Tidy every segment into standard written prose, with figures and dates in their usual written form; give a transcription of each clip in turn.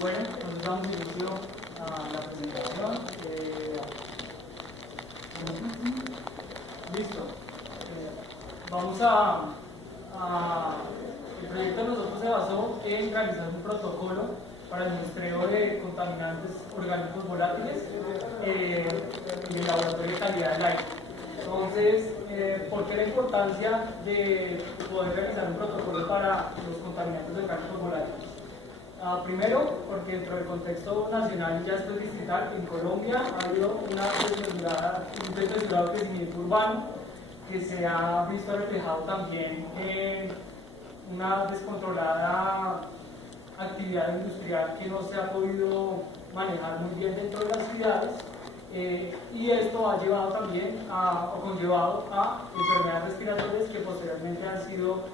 Bueno, entonces damos inicio a la presentación. Listo. Vamos el proyecto de nosotros se basó en realizar un protocolo para el muestreo de contaminantes orgánicos volátiles en el laboratorio de calidad del aire. Entonces, ¿por qué la importancia de poder realizar un protocolo para los contaminantes orgánicos volátiles? Primero, porque dentro del contexto nacional y ya esto es distrital, en Colombia ha habido un desmesurado crecimiento urbano que se ha visto reflejado también en una descontrolada actividad industrial que no se ha podido manejar muy bien dentro de las ciudades, y esto ha llevado también o conllevado a enfermedades respiratorias que posteriormente han sido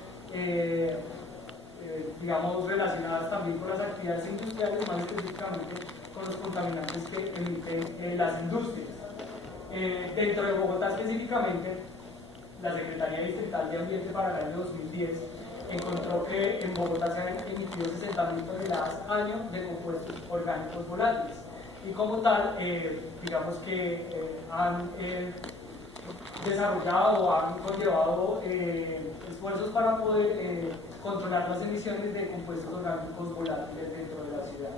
digamos, relacionadas también con las actividades industriales, más específicamente con los contaminantes que emiten las industrias. Dentro de Bogotá específicamente, la Secretaría Distrital de Ambiente para el año 2010 encontró que en Bogotá se han emitido 60.000 toneladas año de compuestos orgánicos volátiles. Y como tal, digamos que han desarrollado o han conllevado esfuerzos para poder controlar las emisiones de compuestos orgánicos volátiles dentro de la ciudad.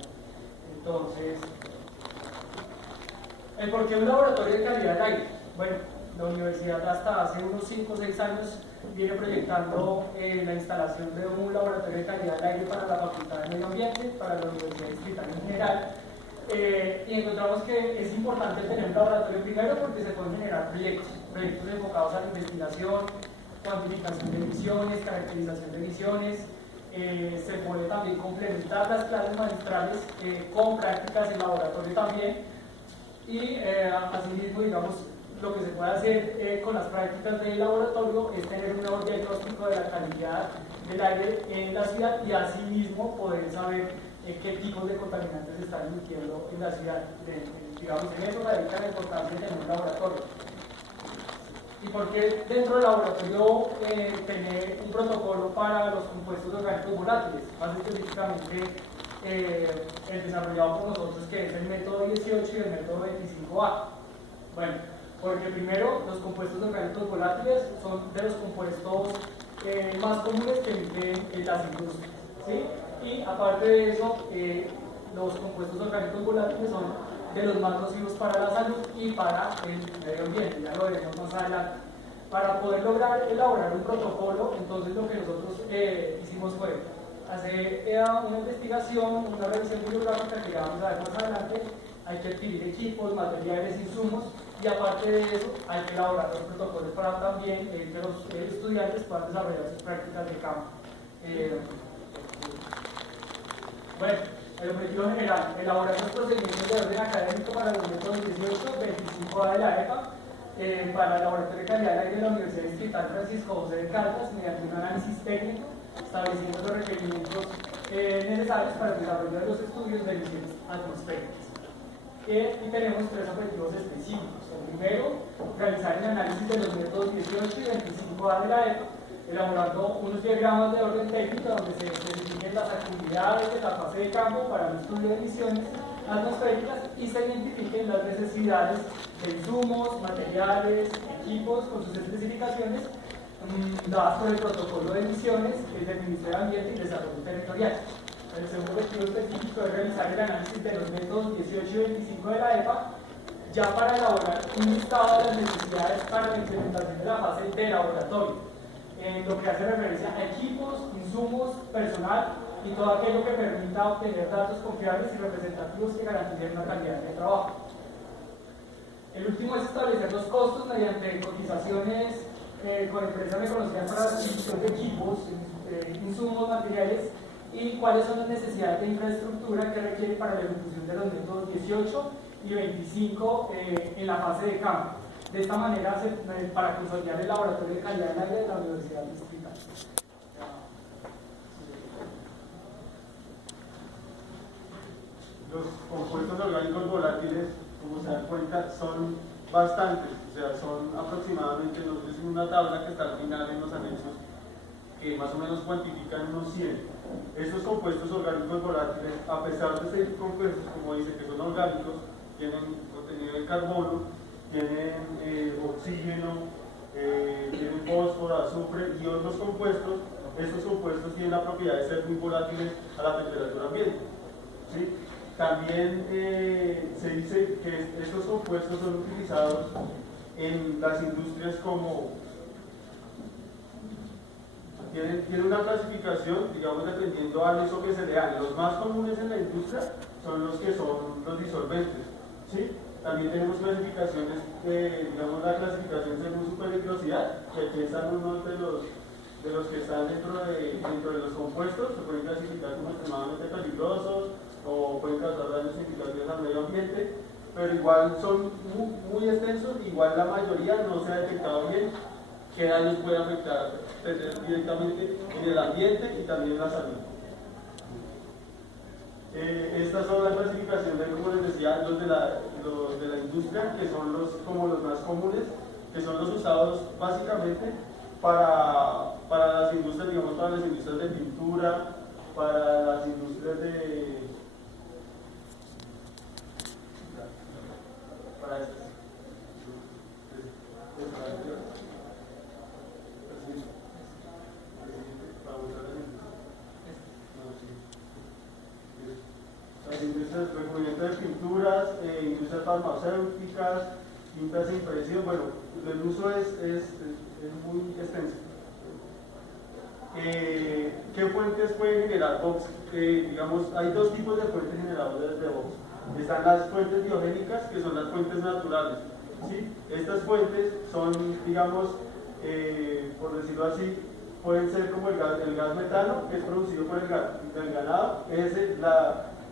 Entonces, ¿el por qué un laboratorio de calidad del aire? Bueno, la universidad hasta hace unos 5 o 6 años viene proyectando la instalación de un laboratorio de calidad del aire para la Facultad de Medio Ambiente, para la Universidad Distrital en general. Y encontramos que es importante tener un laboratorio primero porque se pueden generar proyectos enfocados a la investigación, cuantificación de emisiones, caracterización de emisiones. Se puede también complementar las clases maestrales con prácticas en laboratorio también, y asimismo, digamos, lo que se puede hacer con las prácticas de laboratorio es tener un mejor diagnóstico de la calidad del aire en la ciudad y asimismo poder saber qué tipos de contaminantes se están emitiendo en la ciudad. Digamos, en eso radica la importancia de tener un laboratorio. ¿Y por qué dentro del laboratorio tener un protocolo para los compuestos orgánicos volátiles? Más específicamente el desarrollado por nosotros, que es el método 18 y el método 25A. Bueno, porque primero los compuestos orgánicos volátiles son de los compuestos más comunes que emiten las industrias, ¿sí? Y aparte de eso, los compuestos orgánicos volátiles son de los más nocivos para la salud y para el medio ambiente, ya lo veremos más adelante. Para poder lograr elaborar un protocolo, entonces lo que nosotros hicimos fue hacer una investigación, una revisión bibliográfica que ya vamos a ver más adelante. Hay que adquirir equipos, materiales, insumos, y aparte de eso hay que elaborar los protocolos para también que los estudiantes puedan desarrollar sus prácticas de campo. Bueno, el objetivo general: elaborar los procedimientos de orden académico para los métodos 18, 25A de la EPA, para el Laboratorio de Calidad del Aire de la Universidad Distrital Francisco José de Caldas, mediante un análisis técnico, estableciendo los requerimientos necesarios para el desarrollo de los estudios de emisiones atmosféricas. Y tenemos 3 objetivos específicos. El primero, realizar el análisis de los métodos 18 y 25A de la EPA, elaborando unos diagramas de orden técnico donde se especifiquen las actividades de la fase de campo para el estudio de emisiones atmosféricas y se identifiquen las necesidades de insumos, materiales, equipos con sus especificaciones dadas por el protocolo de emisiones del Ministerio de Ambiente y Desarrollo Territorial. El segundo objetivo específico es realizar el análisis de los métodos 18 y 25 de la EPA, ya para elaborar un listado de las necesidades para la implementación de la fase de laboratorio, lo que hace referencia a equipos, insumos, personal y todo aquello que permita obtener datos confiables y representativos que garanticen una calidad de trabajo. El último es establecer los costos mediante cotizaciones con empresas reconocidas para la adquisición de equipos, insumos, materiales, y cuáles son las necesidades de infraestructura que requiere para la ejecución de los métodos 18 y 25 en la fase de campo. De esta manera, para consolidar el laboratorio de calidad del aire de la Universidad Distrital. Los compuestos orgánicos volátiles, como se dan cuenta, son bastantes, o sea, son aproximadamente, nosotros hicimos una tabla que está al final en los anexos, que más o menos cuantifican unos 100. Estos compuestos orgánicos volátiles, a pesar de ser compuestos, como dice, que son orgánicos, tienen contenido de carbono, tienen oxígeno, tienen fósforo, azufre y otros compuestos. Estos compuestos tienen la propiedad de ser muy volátiles a la temperatura ambiente, ¿sí? También se dice que estos compuestos son utilizados en las industrias como tienen una clasificación, digamos, dependiendo al uso que se le dan. Los más comunes en la industria son los que son los disolventes, ¿sí? También tenemos clasificaciones, digamos, la clasificación según su peligrosidad, que aquí están unos de los que están dentro de los compuestos, se pueden clasificar como extremadamente peligrosos o pueden causar daños significativos al medio ambiente, pero igual son muy extensos, igual la mayoría no se ha detectado bien qué daños puede afectar directamente en el ambiente y también en la salud. Estas son las clasificaciones, como les decía, los de la industria, que son como los más comunes, que son los usados básicamente para las industrias, digamos, para las industrias de pintura, para las industrias para estas. Las industrias de pinturas, industrias farmacéuticas, tintas de impresión, bueno, el uso es muy extenso. ¿Qué fuentes pueden generar VOX? Digamos, hay dos tipos de fuentes generadoras de VOX. Están las fuentes biogénicas, que son las fuentes naturales, ¿sí? Estas fuentes son, digamos, por decirlo así, pueden ser como el gas metano, que es producido por el ganado.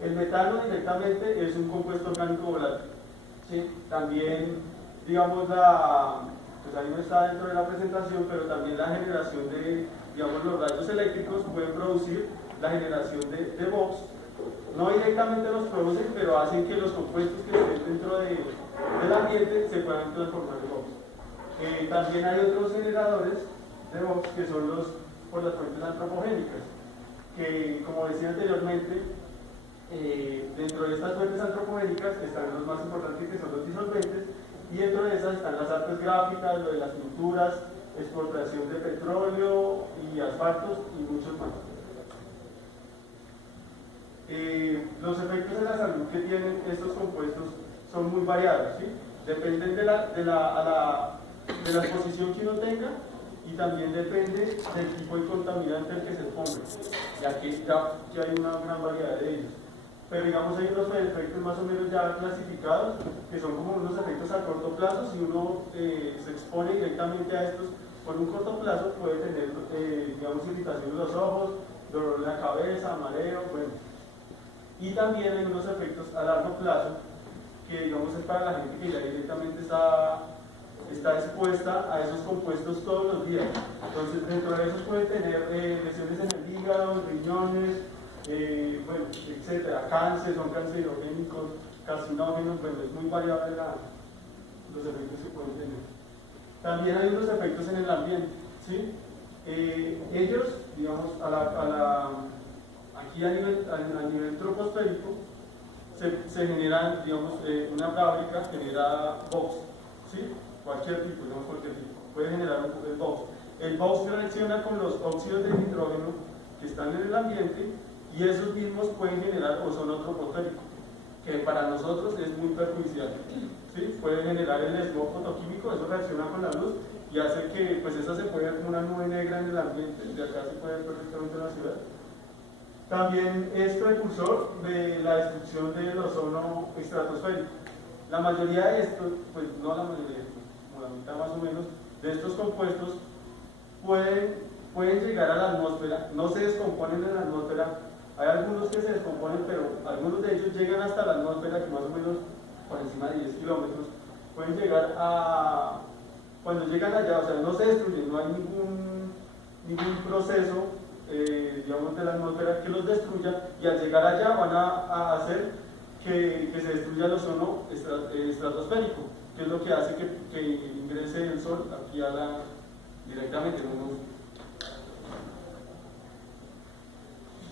El metano directamente es un compuesto orgánico volátil, ¿sí? También, digamos, pues ahí no está dentro de la presentación, pero también la generación de, digamos, los rayos eléctricos pueden producir la generación de VOX. No directamente los producen, pero hacen que los compuestos que estén dentro del ambiente se puedan transformar en VOX. También hay otros generadores de VOX que son por las fuentes antropogénicas, que, como decía anteriormente, dentro de estas fuentes antropogénicas están los más importantes, que son los disolventes, y dentro de esas están las artes gráficas, lo de las pinturas, exportación de petróleo y asfaltos y muchos más. Los efectos en la salud que tienen estos compuestos son muy variados, ¿sí? Dependen de la exposición que uno tenga y también depende del tipo de contaminante al que se ponga, ya que ya hay una gran variedad de ellos. Pero digamos hay unos efectos más o menos ya clasificados, que son como unos efectos a corto plazo. Si uno se expone directamente a estos por un corto plazo, puede tener, digamos, irritación de los ojos, dolor de la cabeza, mareo, bueno. Y también hay unos efectos a largo plazo, que digamos es para la gente que ya directamente está expuesta a esos compuestos todos los días. Entonces, dentro de esos puede tener lesiones en el hígado, riñones, bueno, etcétera, cáncer, son cancerogénicos, carcinógenos, bueno, es muy variable los efectos que pueden tener. También hay unos efectos en el ambiente, ¿sí? Ellos, digamos, aquí a nivel troposférico, se generan, digamos, una fábrica genera VOX, ¿sí? Cualquier tipo, digamos, cualquier tipo, puede generar el VOX. El VOX reacciona con los óxidos de nitrógeno que están en el ambiente y esos mismos pueden generar ozono troposférico, que para nosotros es muy perjudicial, ¿sí? Puede generar el smog fotoquímico, eso reacciona con la luz y hace que, pues, esa se puede ver como una nube negra en el ambiente, de acá se puede ver perfectamente en la ciudad. También es precursor de la destrucción del ozono estratosférico. La mayoría de estos, pues no la mayoría, como la mitad más o menos, de estos compuestos pueden llegar a la atmósfera, no se descomponen en la atmósfera. Hay algunos que se descomponen, pero algunos de ellos llegan hasta la atmósfera, que más o menos por encima de 10 kilómetros, pueden llegar cuando llegan allá, o sea, no se destruyen, no hay ningún proceso, digamos, de la atmósfera que los destruya, y al llegar allá van a hacer que se destruya el ozono estratosférico, que es lo que hace que ingrese el sol aquí directamente.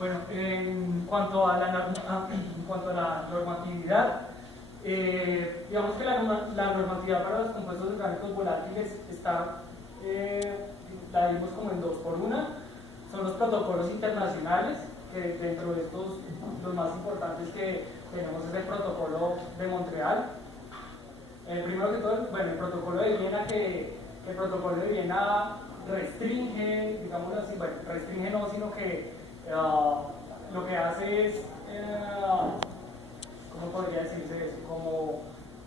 Bueno, en cuanto a la normatividad, digamos que la normatividad para los compuestos orgánicos volátiles está, la dimos como en dos. Por una, son los protocolos internacionales, que dentro de estos, los más importantes que tenemos es el protocolo de Montreal. Primero que todo, bueno, el protocolo de Viena, que el protocolo de Viena restringe, digámoslo así, bueno, restringe no, sino que lo que hace es, ¿cómo podría decirse eso? Como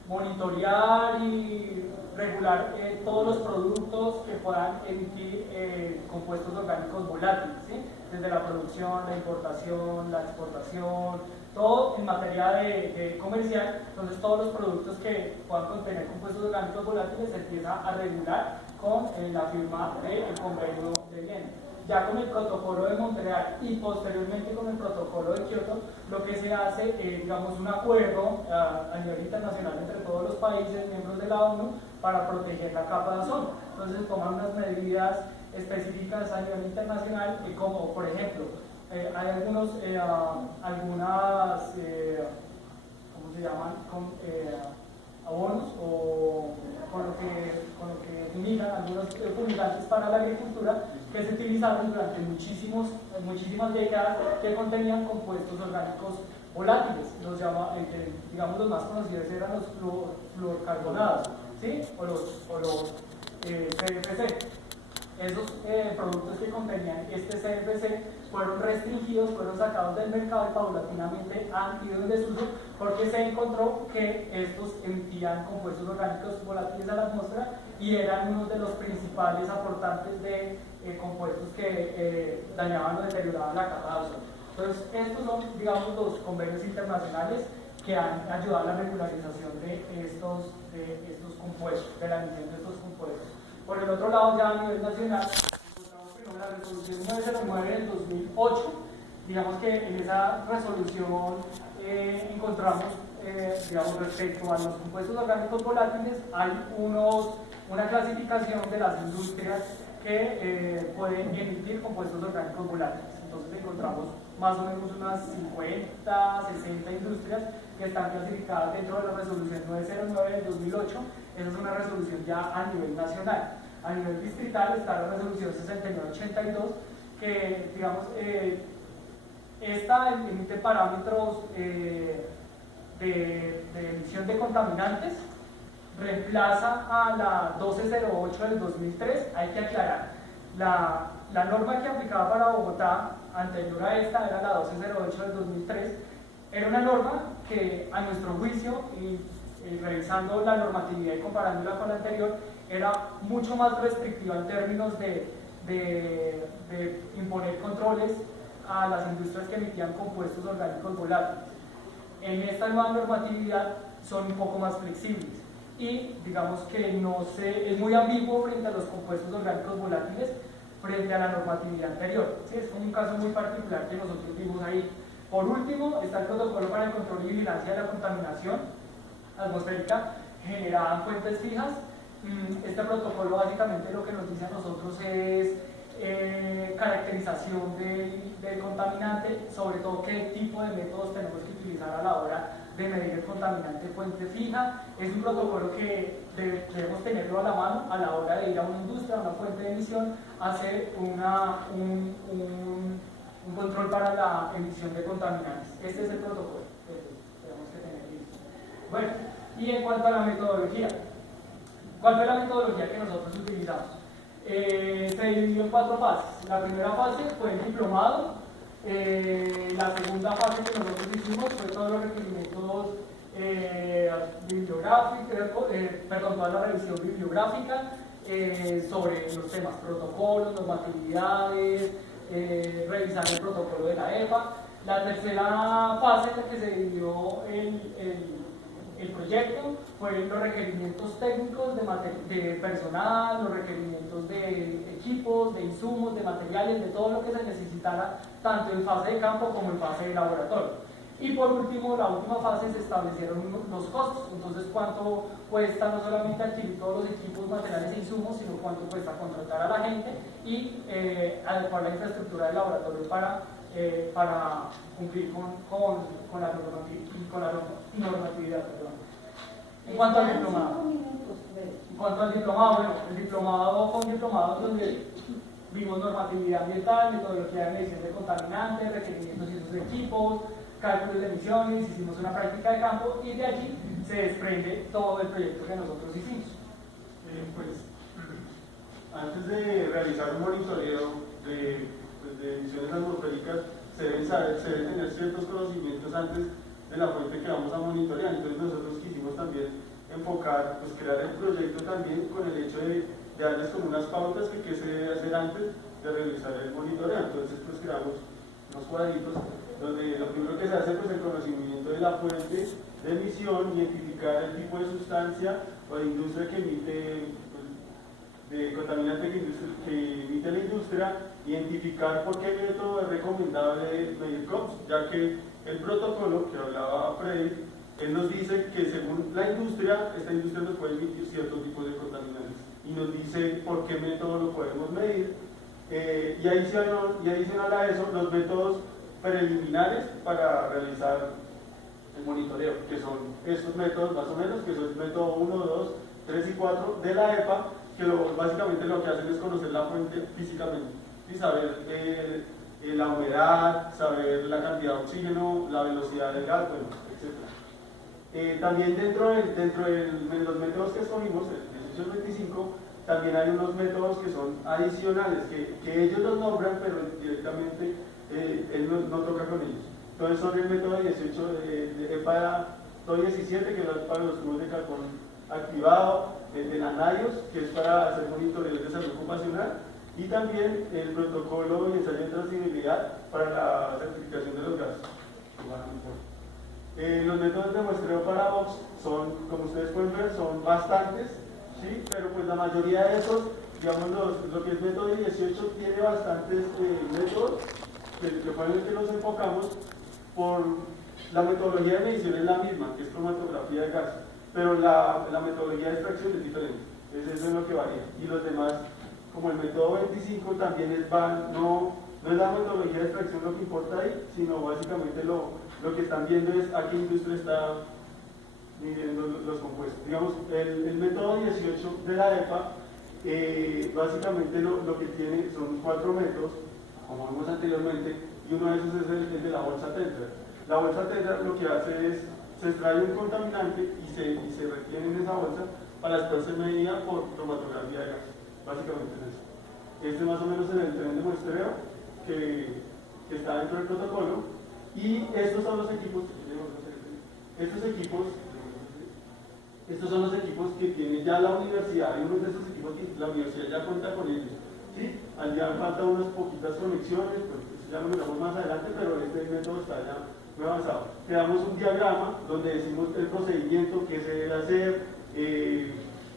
monitorear y regular todos los productos que puedan emitir compuestos orgánicos volátiles, ¿sí? Desde la producción, la importación, la exportación, todo en materia de comercial. Entonces todos los productos que puedan contener compuestos orgánicos volátiles se empieza a regular con la firma del convenio de Viena. Ya con el protocolo de Montreal y posteriormente con el protocolo de Kioto, lo que se hace es, digamos, un acuerdo a nivel internacional entre todos los países miembros de la ONU para proteger la capa de ozono. Entonces se toman unas medidas específicas a nivel internacional, como por ejemplo, hay algunas, ¿cómo se llaman? Abonos o con lo que fumigan, algunos fumigantes para la agricultura que se utilizaron durante muchísimas décadas, que contenían compuestos orgánicos volátiles. Digamos, los más conocidos eran los fluorcarbonados, ¿sí? o los CFC. Esos productos que contenían este CFC fueron restringidos, fueron sacados del mercado y paulatinamente han ido en desuso porque se encontró que estos emitían compuestos orgánicos volátiles a la atmósfera y eran uno de los principales aportantes de compuestos que dañaban o deterioraban la capa de ozono. Entonces, estos son, digamos, los convenios internacionales que han ayudado a la regularización de estos compuestos, de la emisión de estos compuestos. Por el otro lado, ya a nivel nacional, encontramos primero la resolución 909 del 2008. Digamos que en esa resolución encontramos, digamos, respecto a los compuestos orgánicos volátiles, hay una clasificación de las industrias que pueden emitir compuestos orgánicos volátiles. Entonces encontramos más o menos unas 50, 60 industrias que están clasificadas dentro de la resolución 909 del 2008. Esa es una resolución ya a nivel nacional. A nivel distrital está la resolución 6982, que, digamos, esta emite parámetros de emisión de contaminantes, reemplaza a la 1208 del 2003. Hay que aclarar, la norma que aplicaba para Bogotá, anterior a esta, era la 1208 del 2003, era una norma que, a nuestro juicio, y revisando la normatividad y comparándola con la anterior, era mucho más restrictiva en términos de imponer controles a las industrias que emitían compuestos orgánicos volátiles. En esta nueva normatividad son un poco más flexibles y digamos que es muy ambiguo frente a los compuestos orgánicos volátiles frente a la normatividad anterior. ¿Sí? Es un caso muy particular que nosotros vimos ahí. Por último, está el protocolo para el control y vigilancia de la contaminación atmosférica generada en fuentes fijas. Este protocolo básicamente lo que nos dice a nosotros es caracterización del contaminante, sobre todo qué tipo de métodos tenemos que utilizar a la hora de medir el contaminante fuente fija. Es un protocolo que debemos tenerlo a la mano a la hora de ir a una industria, a una fuente de emisión, hacer un control para la emisión de contaminantes. Este es el protocolo que tenemos que tener listo. Bueno, y en cuanto a la metodología, ¿cuál fue la metodología que nosotros utilizamos? Se dividió en 4 fases. La primera fase fue el diplomado. La segunda fase que nosotros hicimos fue todos los requerimientos bibliográficos, toda la revisión bibliográfica sobre los temas protocolos, normatividades, revisar el protocolo de la EPA. La tercera fase en la que se dividió el proyecto fue los requerimientos técnicos de personal, los requerimientos de equipos, de insumos, de materiales, de todo lo que se necesitara, tanto en fase de campo como en fase de laboratorio. Y por último, la última fase, se establecieron los costos. Entonces, cuánto cuesta no solamente adquirir todos los equipos, materiales e insumos, sino cuánto cuesta contratar a la gente y adecuar la infraestructura del laboratorio para para cumplir con la normatividad. Perdón. En cuanto al diplomado, bueno, el diplomado fue un diplomado donde vimos normatividad ambiental, metodología de medición de contaminantes, requerimientos y usos de equipos, cálculos de emisiones, hicimos una práctica de campo y de allí se desprende todo el proyecto que nosotros hicimos. Pues, antes de realizar un monitoreo de emisiones atmosféricas, se deben tener ciertos conocimientos antes de la fuente que vamos a monitorear. Entonces nosotros quisimos también enfocar, pues crear el proyecto también con el hecho de darles como unas pautas que se debe hacer antes de realizar el monitoreo. Entonces pues creamos unos cuadritos donde lo primero que se hace pues el conocimiento de la fuente de emisión, identificar el tipo de sustancia o de industria que emite, de contaminante que emite la industria, identificar por qué método es recomendable medir COPS, ya que el protocolo que hablaba Freddy, él nos dice que según la industria, esta industria nos puede emitir ciertos tipos de contaminantes y nos dice por qué método lo podemos medir, y adicional a eso los métodos preliminares para realizar el monitoreo, que son estos métodos más o menos, que son el método 1, 2, 3 y 4 de la EPA, que básicamente lo que hacen es conocer la fuente físicamente y saber la humedad, saber la cantidad de oxígeno, la velocidad del gas, bueno, etc. También dentro de los métodos que escogimos, el 1825, también hay unos métodos que son adicionales, que ellos los nombran, pero directamente él no toca con ellos. Entonces son el método 18 de EPA 17, que es para los tubos de carbón activado, de nanayos, que es para hacer monitoreos de salud ocupacional, y también el protocolo y ensayo de transmisibilidad para la certificación de los gases. Los métodos de muestreo para VOX son, como ustedes pueden ver, son bastantes, ¿sí? Pero pues la mayoría de esos, digamos, lo que es método 18 tiene bastantes métodos que probablemente los enfocamos por la metodología de medición es la misma, que es cromatografía de gas, pero la metodología de extracción es diferente, eso es lo que varía. Y los demás, como el método 25, también no es la metodología de extracción lo que importa ahí, sino básicamente lo que están viendo es a qué industria está midiendo los compuestos. Digamos, el método 18 de la EPA, básicamente lo que tiene son 4 métodos, como vimos anteriormente, y uno de esos es el de la bolsa Tetra. La bolsa Tetra lo que hace es, se extrae un contaminante y se retiene en esa bolsa para después ser medida por cromatografía de gas. Básicamente es eso. Este más o menos es el tren de muestreo que está dentro del protocolo, y estos son los equipos, estos son los equipos que tiene ya la universidad, y uno de esos equipos que la universidad ya cuenta con ellos. ¿Sí? Allí faltan unas poquitas conexiones, pues ya lo miramos más adelante, pero este método está ya muy avanzado. Creamos un diagrama donde decimos el procedimiento que se debe hacer,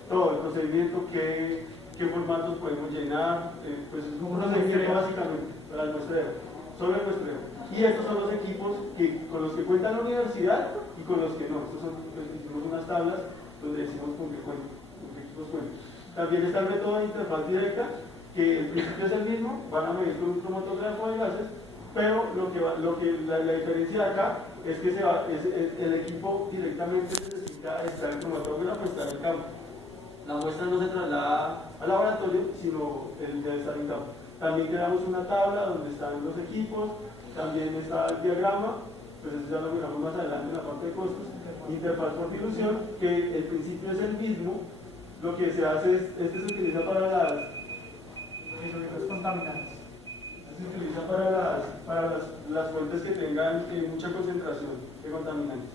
todo el procedimiento, qué formatos podemos llenar, pues es un procedimiento básicamente para el muestreo, sobre el muestreo. Y estos son los equipos con los que cuenta la universidad y con los que no. Estos son, hicimos unas tablas donde decimos con qué equipos cuentan. También está el método de interfaz directa, que el principio es el mismo, van a medir con un cromatógrafo de gases, pero la diferencia de acá es que el equipo directamente necesita estar en el cromatógrafo, estar en campo. La muestra no se traslada al laboratorio, sino él debe estar en campo. También creamos una tabla donde están los equipos, también está el diagrama, pues eso ya lo miramos más adelante en la parte de costos. Interfaz por dilución, que el principio es el mismo, lo que se hace es, este se utiliza para los contaminantes. Se utiliza para las fuentes que tengan mucha concentración de contaminantes.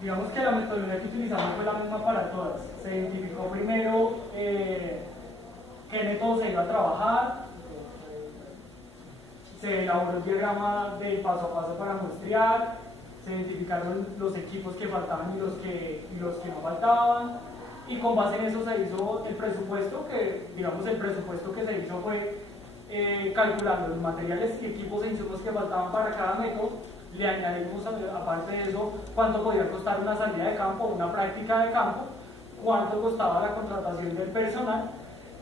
Digamos que la metodología que utilizamos fue la misma para todas. Se identificó primero qué método se iba a trabajar, se elaboró el diagrama de paso a paso para muestrear, se identificaron los equipos que faltaban y los que no faltaban, y con base en eso se hizo el presupuesto, que digamos el presupuesto que se hizo fue calculando los materiales y equipos e insumos que faltaban para cada método. Le añadimos aparte de eso cuánto podía costar una salida de campo, una práctica de campo, cuánto costaba la contratación del personal,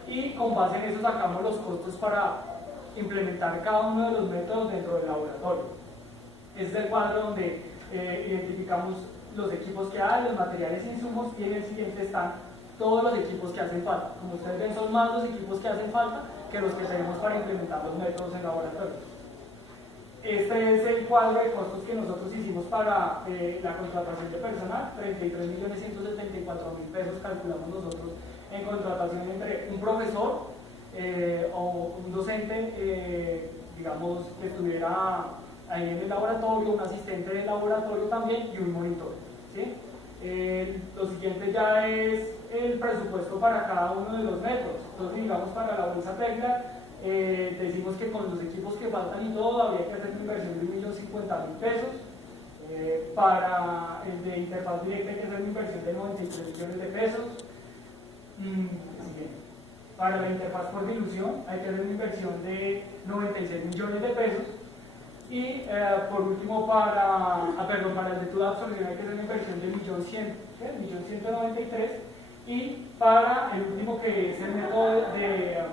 y con base en eso sacamos los costos para implementar cada uno de los métodos dentro del laboratorio. Este es el cuadro donde identificamos los equipos que hay, los materiales e insumos, y en el siguiente están todos los equipos que hacen falta. Como ustedes ven, son más los equipos que hacen falta que los que tenemos para implementar los métodos en laboratorio. Este es el cuadro de costos que nosotros hicimos para la contratación de personal, 33.174.000 pesos calculamos nosotros en contratación entre un profesor o un docente, digamos, que estuviera ahí en el laboratorio, un asistente del laboratorio también y un monitor, ¿sí? Lo siguiente ya es el presupuesto para cada uno de los métodos. Entonces, digamos, para la bolsa Tecla, decimos que con los equipos que faltan y todo, habría que hacer una inversión de 1.050.000 pesos. Para el de interfaz directa hay que hacer una inversión de 93 millones de pesos. Para la interfaz por dilución hay que hacer una inversión de 96 millones de pesos. Y por último, para el método de absorción hay que hacer una inversión de 1.193.000. Y para el último, que es el método de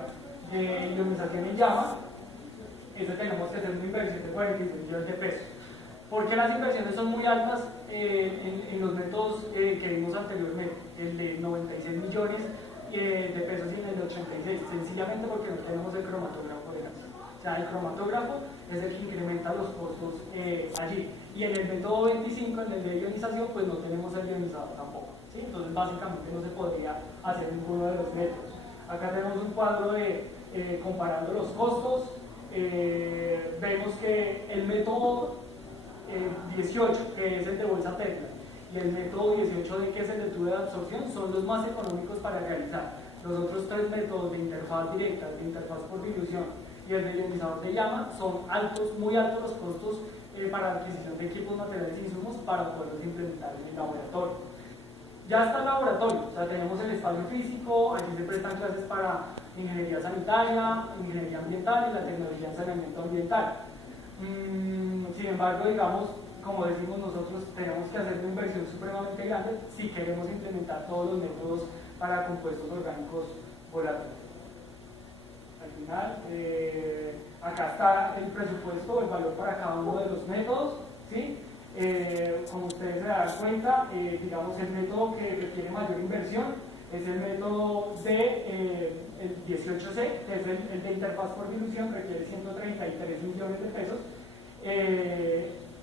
ionización en llama, eso tenemos que hacer una inversión de 46 millones de pesos. ¿Por qué las inversiones son muy altas en los métodos que vimos anteriormente? El de 96 millones de pesos y en el de 86, sencillamente porque no tenemos el cromatógrafo de gas. O sea, el cromatógrafo es el que incrementa los costos allí. Y en el método 25, en el de ionización, pues no tenemos el ionizador tampoco, ¿sí? Entonces, básicamente no se podría hacer ninguno de los métodos. Acá tenemos un cuadro de comparando los costos. Vemos que el método 18, que es el de bolsa Tecla, y el método 18D, que es el de tubo de absorción, son los más económicos para realizar. Los otros tres métodos de interfaz directa, de interfaz por dilución y el de ionizador de llama son altos, muy altos los costos para la adquisición de equipos, materiales e insumos para poderlos implementar en el laboratorio. Ya está el laboratorio, o sea, tenemos el espacio físico, aquí se prestan clases para ingeniería sanitaria, ingeniería ambiental y la tecnología en saneamiento ambiental. Sin embargo, digamos, como decimos nosotros, tenemos que hacer una inversión supremamente grande si queremos implementar todos los métodos para compuestos orgánicos volátiles. Al final, acá está el presupuesto, el valor para cada uno de los métodos, ¿sí? Como ustedes se dan cuenta, digamos, el método que requiere mayor inversión es el método de el 18C, que es el de interfaz por dilución, requiere 133 millones de pesos.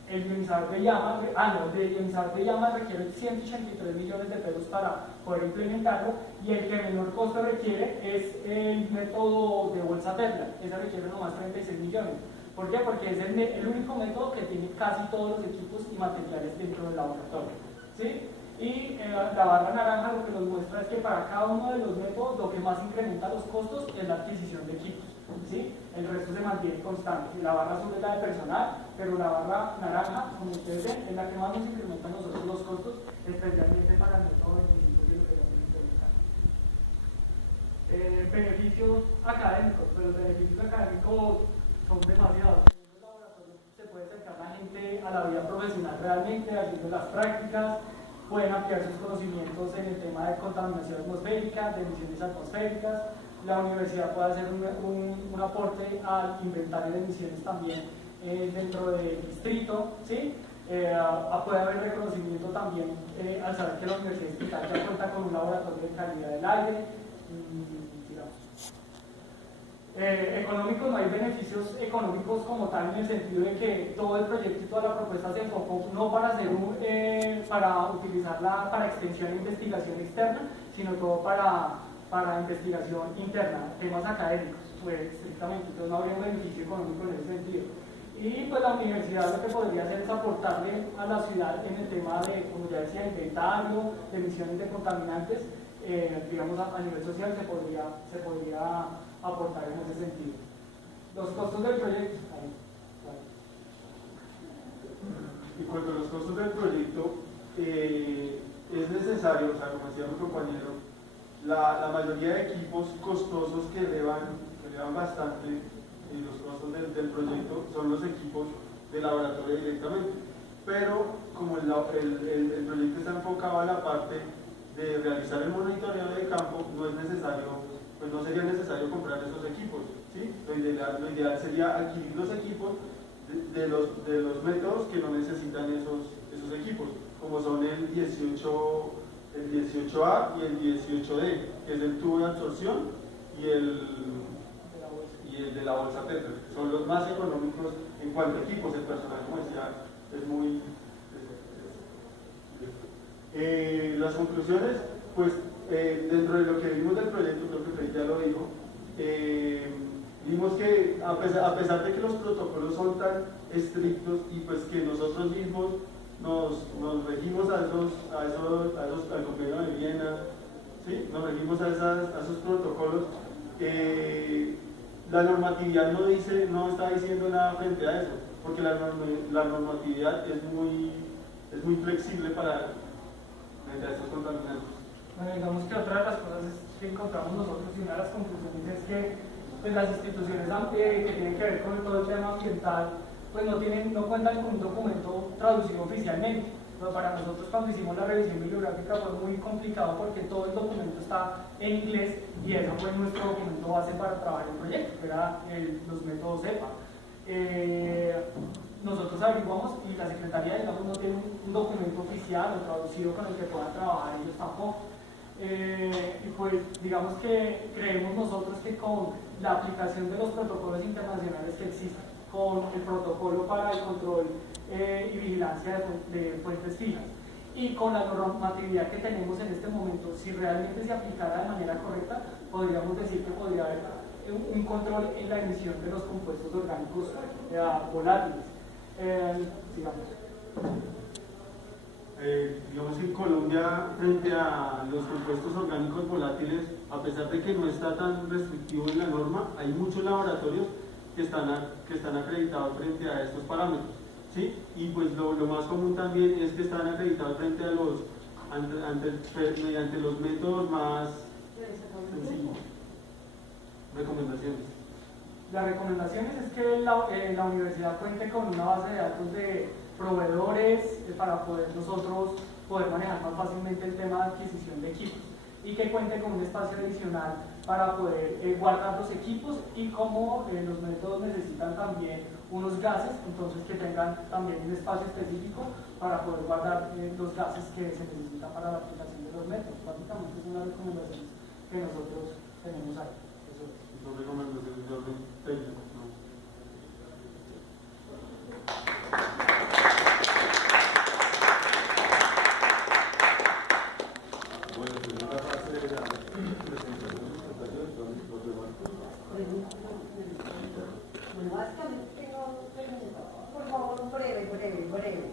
El ionizador de llama, el de ionizador de llama requiere 183 millones de pesos para poder implementarlo, y el que menor costo requiere es el método de bolsa Tecla, ese requiere nomás 36 millones. ¿Por qué? Porque es el único método que tiene casi todos los equipos y materiales dentro del laboratorio, ¿sí? Y la barra naranja lo que nos muestra es que para cada uno de los métodos lo que más incrementa los costos es la adquisición de equipos, ¿sí? El resto se mantiene constante. Y la barra azul es la de personal, pero la barra naranja, como ustedes ven, es la que más nos incrementa a nosotros los costos, especialmente para el método 25 y lo que hacemos implementar. Beneficios académicos, pero los beneficios académicos son demasiados. En el laboratorio se puede acercar la gente a la vida profesional realmente, haciendo las prácticas, pueden ampliar sus conocimientos en el tema de contaminación atmosférica, de emisiones atmosféricas. La universidad puede hacer un aporte al inventario de emisiones también dentro del distrito, ¿sí? Puede haber reconocimiento también al saber que la Universidad Distrital ya cuenta con un laboratorio de calidad del aire. Económicos, no hay beneficios económicos como tal, en el sentido de que todo el proyecto y toda la propuesta se enfocó no para hacer para utilizarla para extensión e investigación externa, sino todo para investigación interna, temas académicos, pues estrictamente. Entonces no habría un beneficio económico en ese sentido. Y pues la universidad lo que podría hacer es aportarle a la ciudad en el tema de, como ya decía, inventario, de emisiones de contaminantes, digamos a nivel social se podría aportar en ese sentido. Los costos del proyecto. Y cuanto a los costos del proyecto, es necesario, o sea, como decía mi compañero, la mayoría de equipos costosos que elevan bastante los costos del proyecto son los equipos de laboratorio directamente. Pero como el proyecto está enfocado a la parte de realizar el monitoreo de campo, no es necesario pues no sería necesario comprar esos equipos, ¿sí? Lo ideal sería adquirir los equipos de los métodos que no necesitan esos equipos, como son el 18A y el 18D, que es el tubo de absorción y el de la bolsa Tetra. Son los más económicos en cuanto a equipos. El personal, como decía, es muy... las conclusiones, pues dentro de lo que vimos del proyecto, creo que Fred ya lo dijo, vimos que a pesar de que los protocolos son tan estrictos y pues que nosotros mismos nos regimos al convenio de Viena, ¿sí? Nos regimos a esos protocolos, la normatividad no está diciendo nada frente a eso, porque la normatividad es muy flexible frente a estos contaminantes. Bueno, digamos que otra de las cosas que encontramos nosotros y una de las conclusiones es que pues, las instituciones que tienen que ver con todo el tema ambiental pues no cuentan con un documento traducido oficialmente. Pero para nosotros cuando hicimos la revisión bibliográfica fue muy complicado porque todo el documento está en inglés y ese fue nuestro documento base para trabajar el proyecto, que era los métodos EPA. Nosotros averiguamos y la Secretaría, digamos, no tiene un documento oficial o traducido con el que puedan trabajar, ellos tampoco. Y pues digamos que creemos nosotros que con la aplicación de los protocolos internacionales que existen, con el protocolo para el control y vigilancia de fuentes fijas y con la normatividad que tenemos en este momento, si realmente se aplicara de manera correcta, podríamos decir que podría haber un control en la emisión de los compuestos orgánicos volátiles. Sigamos. Digamos que en Colombia, frente a los compuestos orgánicos volátiles, a pesar de que no está tan restrictivo en la norma, hay muchos laboratorios que están acreditados frente a estos parámetros, ¿sí? Y pues lo más común también es que están acreditados frente a mediante los métodos más sencillos. Recomendaciones. Las recomendaciones es que la universidad cuente con una base de datos de proveedores para nosotros poder manejar más fácilmente el tema de adquisición de equipos y que cuente con un espacio adicional para poder guardar los equipos y como los métodos necesitan también unos gases, entonces que tengan también un espacio específico para poder guardar los gases que se necesitan para la aplicación de los métodos. Básicamente es una recomendación que nosotros tenemos ahí. Eso es. Son recomendaciones de orden técnico, ¿no? Bueno, primera fase de la presentación de los demás. Bueno, básicamente tengo dos preguntas. Por favor, breve.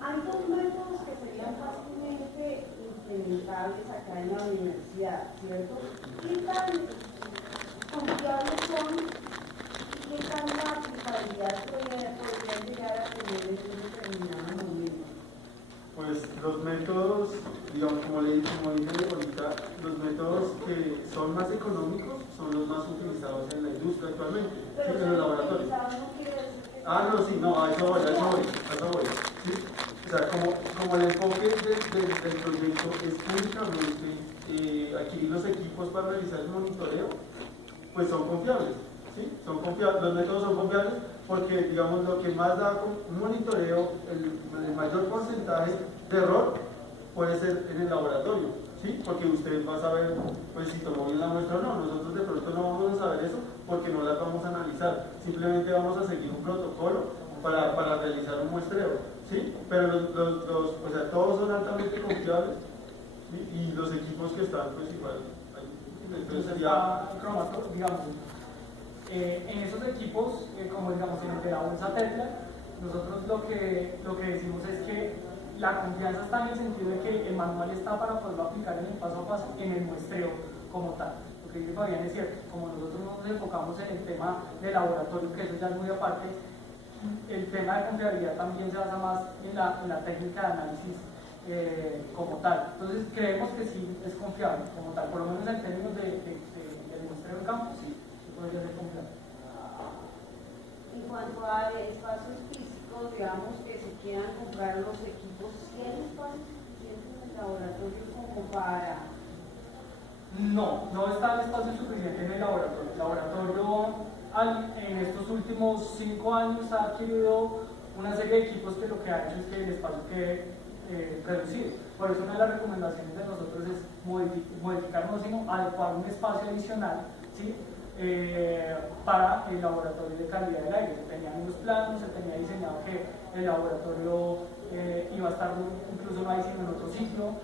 Hay dos métodos que serían fácilmente implementables acá en la universidad, ¿cierto? ¿Qué tan confiables son y qué tanta aplicabilidad podrían llegar a tener en un determinado momento? Pues los métodos, digamos, como le dije ahorita, los métodos que son más económicos son los más utilizados en la industria actualmente, Pero en los laboratorios. no quiere decir que A eso voy. ¿Sí? O sea, como el enfoque del proyecto es únicamente adquirir los equipos para realizar el monitoreo, pues son confiables. ¿Sí? Los métodos son confiables porque, digamos, lo que más da un monitoreo, el mayor porcentaje de error puede ser en el laboratorio, ¿sí? Porque usted va a saber pues, si tomó bien la muestra o no. Nosotros de pronto no vamos a saber eso porque no las vamos a analizar. Simplemente vamos a seguir un protocolo para realizar un muestreo, ¿sí? Pero o sea, todos son altamente confiables, ¿sí? Y los equipos que están, pues igual. Entonces sería... digamos, en esos equipos, como digamos en el de la bolsa Tetra, nosotros lo que decimos es que la confianza está en el sentido de que el manual está para poderlo aplicar en el paso a paso en el muestreo como tal. Lo que dice Fabián es cierto, como nosotros nos enfocamos en el tema de laboratorio, que eso ya es muy aparte, el tema de confiabilidad también se basa más en la técnica de análisis como tal. Entonces creemos que sí es confiable como tal, por lo menos en términos del muestreo en campo, sí podría ser confiable. En cuanto a espacios físicos, digamos que se quieran comprar los equipos, ¿tienen espacios suficientes en el laboratorio como para No está el espacio suficiente en el laboratorio. El laboratorio en estos últimos 5 años ha adquirido una serie de equipos que lo que ha hecho es que el espacio quede reducido. Por eso una de las recomendaciones de nosotros es modificar, no sino adecuar un espacio adicional, ¿sí? Para el laboratorio de calidad del aire. Se tenían unos planos, se tenía diseñado que el laboratorio iba a estar incluso no hay sino en otro sitio,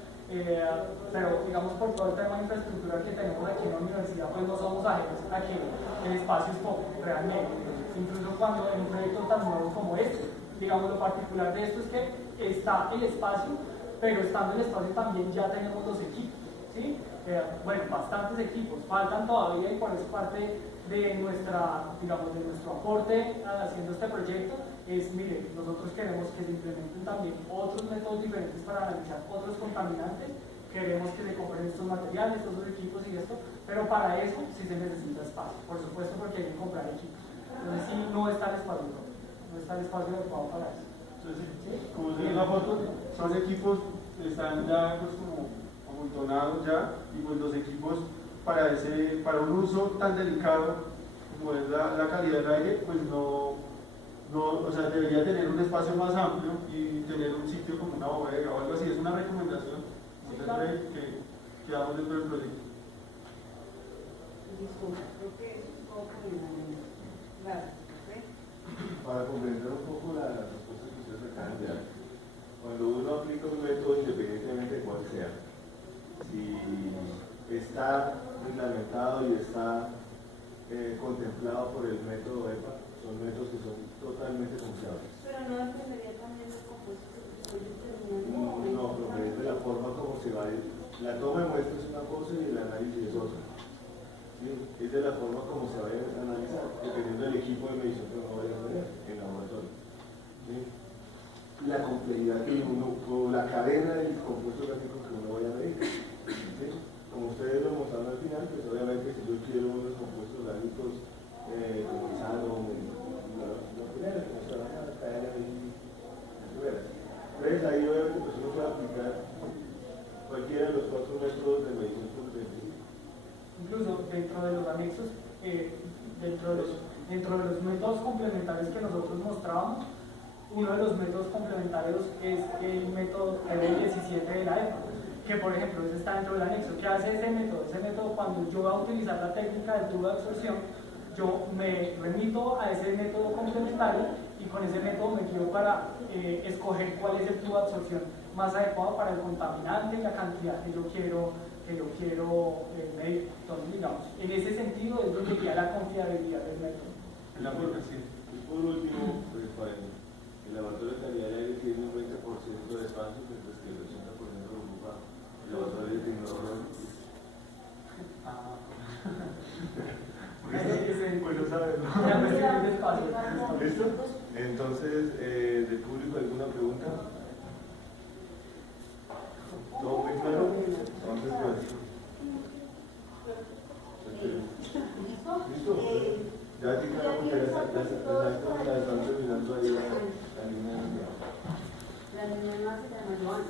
pero digamos por todo el tema de infraestructura que tenemos aquí en la universidad, pues no somos ajenos a que el espacio es poco, realmente. Incluso cuando en un proyecto tan nuevo como este, digamos lo particular de esto es que está el espacio, pero estando el espacio también ya tenemos los equipos, ¿sí? Bueno, bastantes equipos, faltan todavía y por eso parte de nuestro aporte haciendo este proyecto es, mire, nosotros queremos que se implementen también otros métodos diferentes para analizar otros contaminantes, queremos que se compren estos materiales, estos equipos y esto, pero para eso sí se necesita espacio, por supuesto, porque hay que comprar equipos. Entonces sí, no está el espacio, no está el espacio adecuado para eso. Entonces, ¿sí? Como se ve en la foto, son equipos que están ya pues como amontonados ya, y pues los equipos para un uso tan delicado como es la calidad del aire, pues o sea, debería tener un espacio más amplio y tener un sitio como una bodega o algo así. Es una recomendación que damos dentro del proyecto. Disculpa, creo que eso es todo por el momento. Claro, ¿sí? Para comprender un poco la respuesta que ustedes acaban de dar, cuando uno aplica un método, independientemente de cuál sea, si está reglamentado y está contemplado por el método EPA, son métodos que son totalmente confiables. Pero no dependería también del compuesto que estoy determinando. No, pero es de la forma como se va a ir. La toma de muestra es una cosa y el análisis es otra. ¿Sí? Es de la forma como se va a analizar, dependiendo del equipo de medición que uno vaya a tener en laboratorio. ¿Sí? La complejidad que uno, o la cadena del compuesto orgánico que uno vaya a medir. ¿Sí? Como ustedes lo mostraron al final, pues obviamente si yo quiero unos compuestos orgánicos como sano, no primero, como se van a caer ahí. Entonces ahí obviamente pues uno puede aplicar cualquiera de los 4 métodos de medición subjetiva. Incluso dentro de los anexos, dentro de los métodos complementarios que nosotros mostrábamos, uno de los métodos complementarios es el método L17 de la EPA, que por ejemplo ese está dentro del anexo. ¿Qué hace ese método? Ese método, cuando yo voy a utilizar la técnica del tubo de absorción, yo me remito a ese método complementario y con ese método me guío para escoger cuál es el tubo de absorción más adecuado para el contaminante y la cantidad que yo quiero medir. Entonces, digamos, en ese sentido es donde queda la confiabilidad del método. La sí. Y por último, pues, el laboratorio de calidad del aire tiene un 20% de espacio, mientras que el 80% lo ocupa el laboratorio de tecnología. Bueno saberlo. ¿Listo? Entonces, ¿del público alguna pregunta? ¿Todo muy claro? Entonces, ¿listo? Ya te claro porque ya están terminando ahí la línea. La línea más se llama Joan.